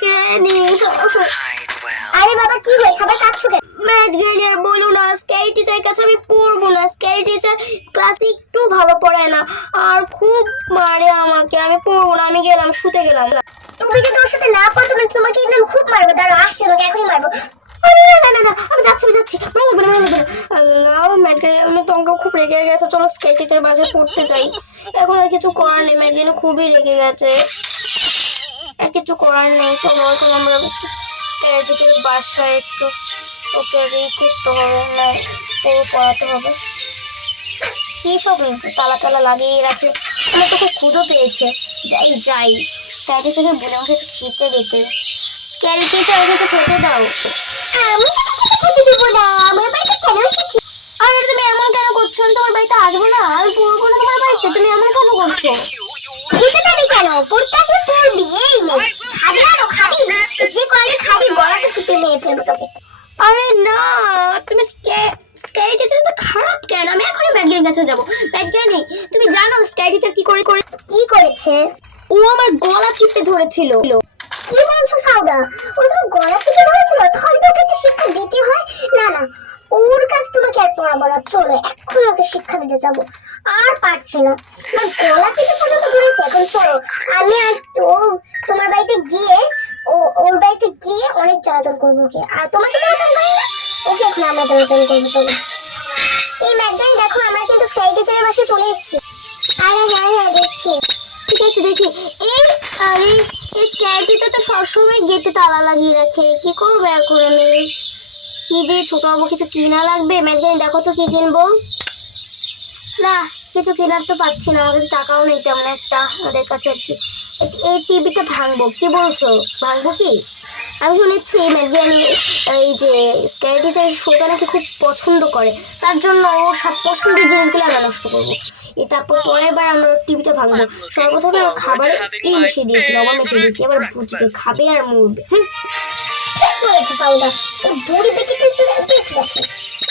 Granny. আরে বাবা কি হয়েছে, সবাই কাঁদছো কেন? ম্যাথ গ্র্যানি আর বলো না, স্ক্যারি টিচারের কাছে আমি পড়বো না। স্ক্যারি টিচার ক্লাসে একটু ভালো পড়ায় না আর খুব মারে আমাকে। আমি পড়বো না, আমি গেলাম, শুতে গেলাম। তুমি যদি ওর সাথে না পড়ো তোমাকে কিন্তু আমি খুব মারবো। দাঁড়াও আসছি, তোমাকে এখনই মারবো। না না না, আমি যাচ্ছি। আল্লাহ, ম্যাথ গ্র্যানি আমি তোমাকে খুব রেগে গেছে। চলো স্ক্যারি টিচারের বাসায় পড়তে চাই। এখন আর কিছু করার নেই, ম্যাথ গ্র্যানি খুবই রেগে গেছে। আর কিছু করার নেই, চলো এখন আমরা স্ক্যারি টিচারের বাসায় একটু ওকে করতে হবে, না পড়াতে হবে। কি সব তালা লাগিয়ে রাখে। আমার তো খুব ক্ষুধা পেয়েছে। যাই স্ক্যারি টিচারকে বলে আমাকে কিছু খেতে দিতে। স্ক্যারি টিচার কিছু খেতে দাও। আমি তোকে খেতে দেবো না, আমার বাড়িতে কেন এসেছি? আরে তুমি এমন কেন করছো? আমি তোমার বাড়িতে আসবো না, আমি পড়বো না তোমার বাড়িতে, তুমি এমন কেন করছো? খেতে যাবি কেন? পড়তে আসবে পড়বি। এই নে খাবি, আরো খাবি, যে কয়টা খাবি গলাটা টিপে মেরে ফেলবো তোকে। আরে না, তুমি স্ক্যারি টিচার তো খারাপ কেন? আমি এখনই ম্যাথ গ্র্যানির কাছে যাবো। ম্যাথ গ্র্যানি, তুমি জানো স্ক্যারি টিচার কি করেছে? ও আমার গলা চিপে ধরেছিল। কি বলছো সাউদা? ও যখন গলা চিপে ধরেছিল তাহলে তো ওকে একটা শিক্ষা দিতে হয়। না না, ওর কাছে তোমাকে আর পড়াবো না। চলো এক্ষুনি ওকে শিক্ষা দিতে যাবো। আর পারছে না, গলা চিপে পর্যন্ত ধরেছে। এখন চলো আমি আর তোমার বাড়িতে গিয়ে ওর বাড়িতে গিয়ে অনেক জ্বালাতন করবো ওকে। আর তোমাকে জ্বালাতন করি না, ওকে এখন আমরা জ্বালাতন করবো। চলো এই ম্যাগজানি দেখো, আমরা কিন্তু স্ক্যারি টিচারের বাসায় চলে এসেছি। আরে হ্যাঁ দেখছি। ঠিক আছে দেখি। আরে এই স্ক্যারি টিচার তো সবসময় গেটে তালা লাগিয়ে রাখে, কি করবো এখন আমি? কি দিয়ে ছোট বাবু কিছু কিনা লাগবে? ম্যাথ গ্র্যানি দেখো তো কি কিনবো। না, কিছু কেনার তো পাচ্ছি না, আমার কাছে টাকাও নেই তেমন একটা আমাদের কাছে আর কি। এই টিভিটা ভাঙবো, কি বলছো? ভাঙবো কি? আমি শুনেছি ম্যাথ গ্র্যানি এই যে স্ক্যারি টিচার শোটা নাকি খুব পছন্দ করে, তার জন্য ও সব পছন্দের জিনিসগুলো আমরা নষ্ট করবো। তারপর পরের বার আমরা টিভিটা ভাঙবো। সর্বপ্রথমে আমার খাবারে মিশিয়ে দিয়েছি, লবণ মিশিয়ে দিয়েছি, এবার বুঝবে, খাবে আর মরবে। ঠিক বলেছো সাউদা, এই বুড়ি বেটিটার জন্য এটাই ঠিক আছে।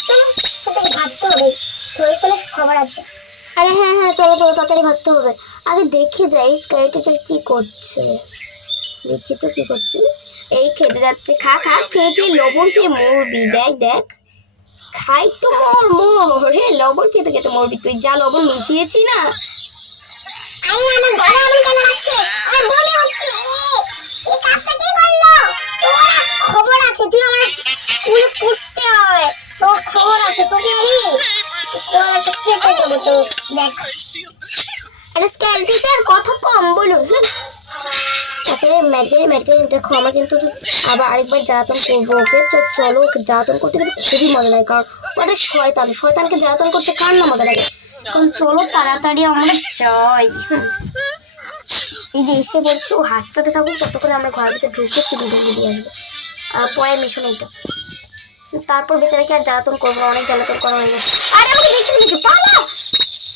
চলো সেটাকে ভাবতে হবে, ধরে ফেলে খবর আছে। আরে হ্যাঁ চলো তাড়াতাড়ি ভাগতে হবে। আগে দেখে যাই স্ক্যারি টিচার কি করছে। দেখি তো কি করছে। এই খেতে যাচ্ছে, খা খেয়ে লবণ খেয়ে মরবি। দেখ খাই তো মর হে, লবণ খেতে মরবি তুই। যা লবণ মিশিয়েছি না। আরে আমার গলা এমন কেন লাগছে? আমার বমি হচ্ছে। এই কাজটা কে করলো? তোর আজ খবর আছে, তুই আমার স্কুলে পড়তে হয়, তোর খবর আছে। তোকে আমি একটা কেটে দেবো তো। দেখ আরে স্ক্যারি টিচার কথা কম বলো। তারপরে ম্যাথ গ্র্যানি দেখো, আমরা কিন্তু আবার আরেকবার জ্বালাতন করবো ওকে। তো চলো ওকে জ্বালাতন করতে কিন্তু খুবই মজা লাগে, কারণ ওটা শয়তানকে জ্বালাতন করতে কার না মজা লাগে। কারণ চলো তাড়াতাড়ি আমরা যাই। এই যে এসে বলছি, ও হাত চাতে থাকুক, তত করে আমরা ঘরের ভিতরে ঢুকে টিভি দিয়ে আসবো। আর পরের মিশন এইটা। তারপর বেচারাকে আর জ্বালাতন করবো, অনেক জ্বালাতন করা হয়ে গেছে। আরে আমাকে দেখে ফেলেছে, পালা!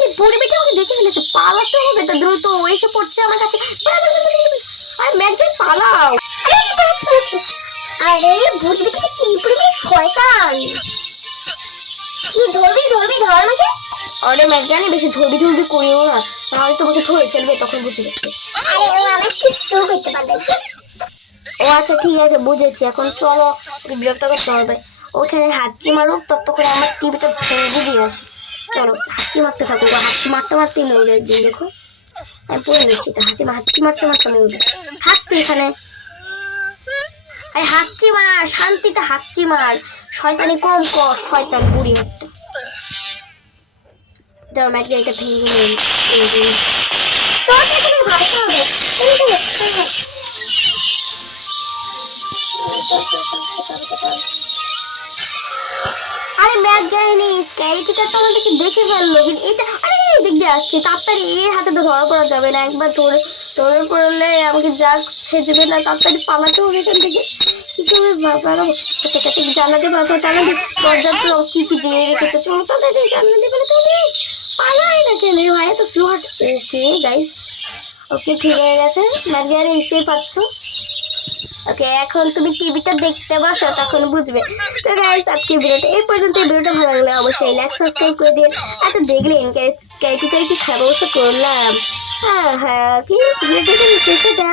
এই বুড়ি বেটা আমাকে দেখে ফেলেছে, পালাতে হবে তো দ্রুত। ও এসে পড়ছে আমার কাছে। আর ম্যাথ গ্র্যানি পালাও। আরে পেয়েছি। আরে বুড়ি বেটিটা কি পরিমাণে শয়তান! কি ধর আমাকে। আরে ম্যাথ গ্র্যানি বেশি ধরবি করিও না, তাহলে তোমাকে ধরে ফেলবে, তখন বুঝবে। আরে ও আমার কিছু করতে পারবে না। ও আচ্ছা ঠিক আছে, বুঝেছি। এখন চলো ওকে বিরক্ত করতে হবে। ওখানে হাঁচি মারুক, ততক্ষণে আমার টিভিটা ভেঙে দিয়ে আসি। চলো হাঁচি মারতে থাকুক, হাঁচি মারতে মরবে একদিন, দেখো আমি পড়ে নিচ্ছি। তো হাঁচি মারতে মরবে। হাঁচি এখানে, আরে হাঁচি মার, শান্তিতে হাঁচি মার। শয়তানি কম কর, শয়তান বুড়ি একটা। যাও ম্যাথ গ্র্যানি এটা ভেঙে নিয়ে তোকে তুমি ভাবতে হবে। আরে ম্যাথ গ্র্যানি স্ক্যারি টিচার তো আমাদেরকে দেখে ফেললো। এটা আরে দিক দিয়ে আসছে, তাড়াতাড়ি এর হাতে তো ধরা পড়া যাবে না। একবার ধরে পড়লে আমাকে যা ছেজবে না। তাড়াতাড়ি পালাতে হবে এখান থেকে। কি করে পালাবো? জানাতে পারবো, জানাতে দরজা তো কি দিয়ে রেখেছে। চলো তাড়াতাড়ি জানাতে পারে, তুমি পালাই না কেন ভাই, এত স্লো আছে। ওকে গাইস, ওকে ঠিক হয়ে গেছে। ম্যাথ গ্র্যানি দেখতেই পাচ্ছ। ওকে এখন তুমি টিভিটা দেখতে বসো, তখন বুঝবে। তো গাইস আজকে ভিডিওটা এই পর্যন্ত। ভিডিওটা ভালো লাগলে অবশ্যই লাইক সাবস্ক্রাইব করে দিন। এত দেখলেন স্ক্যারি টিচার কি খারাপ অবস্থা করলাম। হ্যাঁ কি ভিডিওটা শেষটা।